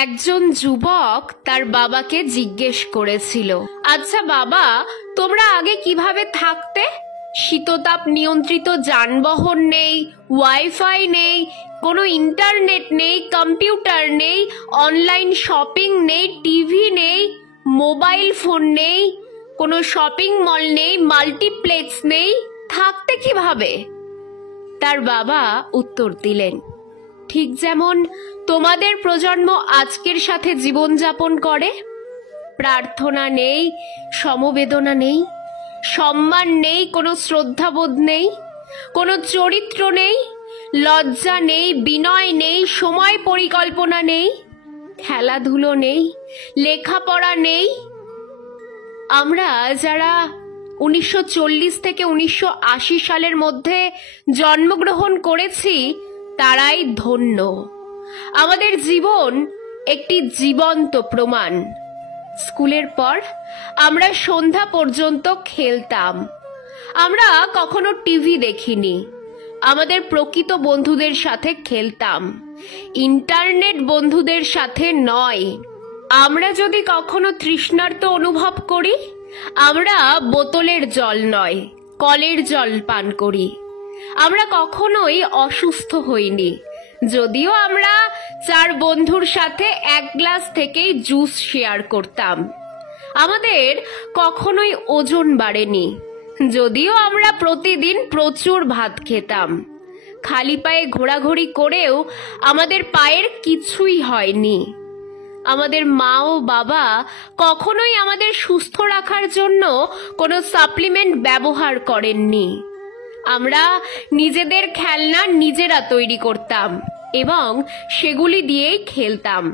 একজন যুবক তার বাবাকে জিজ্ঞেস করেছিল, আচ্ছা বাবা, তোমরা আগে কিভাবে থাকতে? শীততাপ নিয়ন্ত্রিত যানবাহন নেই, ওয়াইফাই নেই, কোনো ইন্টারনেট নেই, কম্পিউটার নেই, অনলাইন শপিং নেই, টিভি নেই, মোবাইল ফোন নেই, কোনো শপিং মল নেই, মাল্টিপ্লেক্স নেই, থাকতে কিভাবে? তার বাবা উত্তর দিলেন, ঠিক যেমন তোমাদের প্রজন্ম আজকের সাথে জীবনযাপন করে। প্রার্থনা নেই, সমবেদনা নেই, সম্মান নেই, কোনো শ্রদ্ধাবোধ নেই, কোনো চরিত্র নেই, লজ্জা নেই, বিনয় নেই, সময় পরিকল্পনা নেই, খেলাধুলো নেই, লেখাপড়া নেই। আমরা যারা 1940 থেকে 1980 সালের মধ্যে জন্মগ্রহণ করেছি তারাই ধন্য। আমাদের জীবন একটি জীবন্ত প্রমাণ। স্কুলের পর আমরা সন্ধ্যা পর্যন্ত খেলতাম। আমরা কখনো টিভি দেখিনি। আমাদের প্রকৃত বন্ধুদের সাথে খেলতাম, ইন্টারনেট বন্ধুদের সাথে নয়। আমরা যদি কখনো তৃষ্ণার্ত অনুভব করি, আমরা বোতলের জল নয়, কলের জল পান করি। আমরা কখনোই অসুস্থ হইনি, যদিও আমরা 4 বন্ধুর সাথে 1 গ্লাস থেকেই জুস শেয়ার করতাম। আমাদের কখনোই ওজন বাড়েনি, যদিও আমরা প্রতিদিন প্রচুর ভাত খেতাম। খালি পায়ে ঘোরাঘুরি করেও আমাদের পায়ের কিছুই হয়নি। আমাদের মা ও বাবা কখনোই আমাদের সুস্থ রাখার জন্য কোনো সাপ্লিমেন্ট ব্যবহার করেননি। আমরা নিজেদের খেলনা নিজেরা তৈরি করতাম এবং সেগুলি দিয়েই খেলতাম।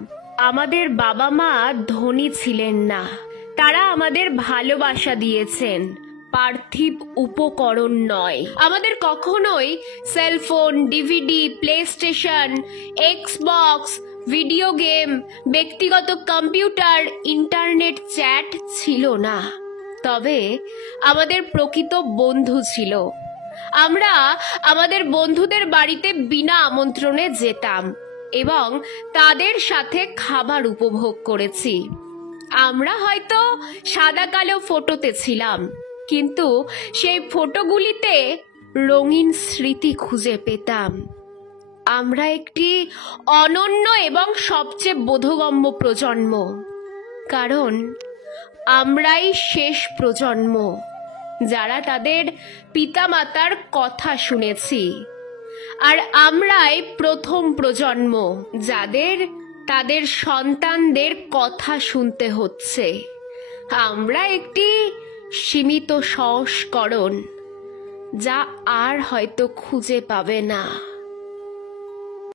আমাদের বাবা মা ধনী ছিলেন না, তারা আমাদের ভালোবাসা দিয়েছেন, পার্থিব উপকরণ নয়। আমাদের কখনোই cellphone, DVD, play station, Xbox, video game, ব্যক্তিগত কম্পিউটার, ইন্টারনেট চ্যাট ছিল না। তবে আমাদের প্রকৃত বন্ধু ছিল। আমরা আমাদের বন্ধুদের বাড়িতে বিনা আমন্ত্রণে যেতাম এবং তাদের সাথে খাবার উপভোগ করেছি। আমরা হয়তো সাদা কালো ফটোতে ছিলাম, কিন্তু সেই ফটোগুলিতে রঙিন স্মৃতি খুঁজে পেতাম। আমরা একটি অনন্য এবং সবচেয়ে বোধগম্য প্রজন্ম, কারণ আমরাই শেষ প্রজন্ম যারা তাদের পিতামাতার কথা শুনেছি, আর আমরাই প্রথম প্রজন্ম যাদের তাদের সন্তানদের কথা শুনতে হচ্ছে। আমরা একটি সীমিত সংস্করণ, যা আর হয়তো খুঁজে পাবে না।